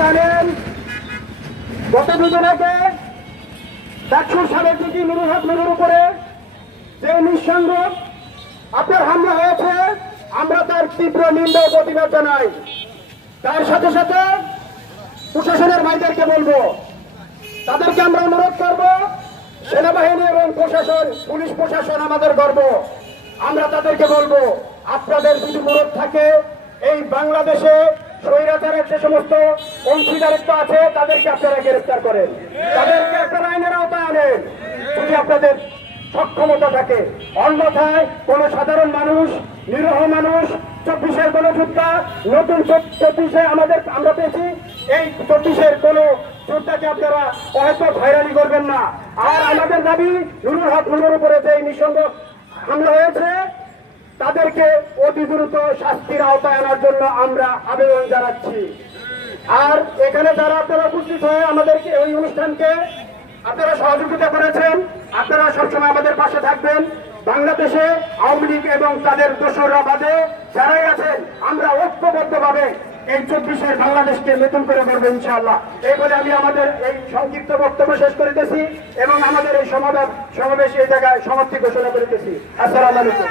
জানেন গত দুদিন আগে ডাকসুর সাবেক ডিজি নুরুল হক নুরুর উপরে যে নিঃসঙ্গ আপনার হামলা হয়েছে, আমরা তার তীব্র নিন্দা ও প্রতিবাদ জানাই। তার সাথে সাথে প্রশাসনের ভাইদেরকে বলবো, তাদেরকে আমরা অনুরোধ করব, সেনাবাহিনী এবং প্রশাসন, পুলিশ প্রশাসন আমাদের গর্ব। আমরা তাদেরকে বলবো, আপনাদের যদি মূরত থাকে এই বাংলাদেশে স্বৈরাচারের যে সমস্ত অংশীদারিত্ব আছে তাদেরকে আপনারা গ্রেফতার করেন, তাদেরকে আপনারা আইনের আওতায় আনেন যদি আপনাদের সক্ষমতা থাকে। অন্যথায় কোন সাধারণ মানুষ, নিরীহ মানুষ, 24-এর কোন যোদ্ধা, নতুন 24-এ আমরা পেয়েছি, এই 24-এর কোন যোদ্ধাকে আপনারা হয়তো হয়রানি করবেন না। আর আমাদের দাবি, নুরুল হক নুরুর উপরে যে নৃশংস হামলা হয়েছে তাদেরকে অতি দ্রুত শাস্তির আওতায় আনার জন্য আমরা আবেদন জানাচ্ছি। আর এখানে যারা আপনারা উপস্থিত হয়ে আমাদেরকে এই অনুষ্ঠানকে আপনারা সহযোগিতা করেছেন, আপনারা সবসময় আমাদের পাশে থাকবেন। বাংলাদেশে আওয়ামী লীগ এবং তাদের দোসররা বাদে যারাই আছেন, আমরা ঐক্যবদ্ধভাবে এই 24-এর বাংলাদেশকে নতুন করে করবো ইনশাআল্লাহ। এই বলে আমি আমাদের এই সংক্ষিপ্ত বক্তব্য শেষ করিতেছি এবং আমাদের এই সমাবেশ এই জায়গায় সমাপ্তি ঘোষণা করিতেছি। আসসালামু আলাইকুম।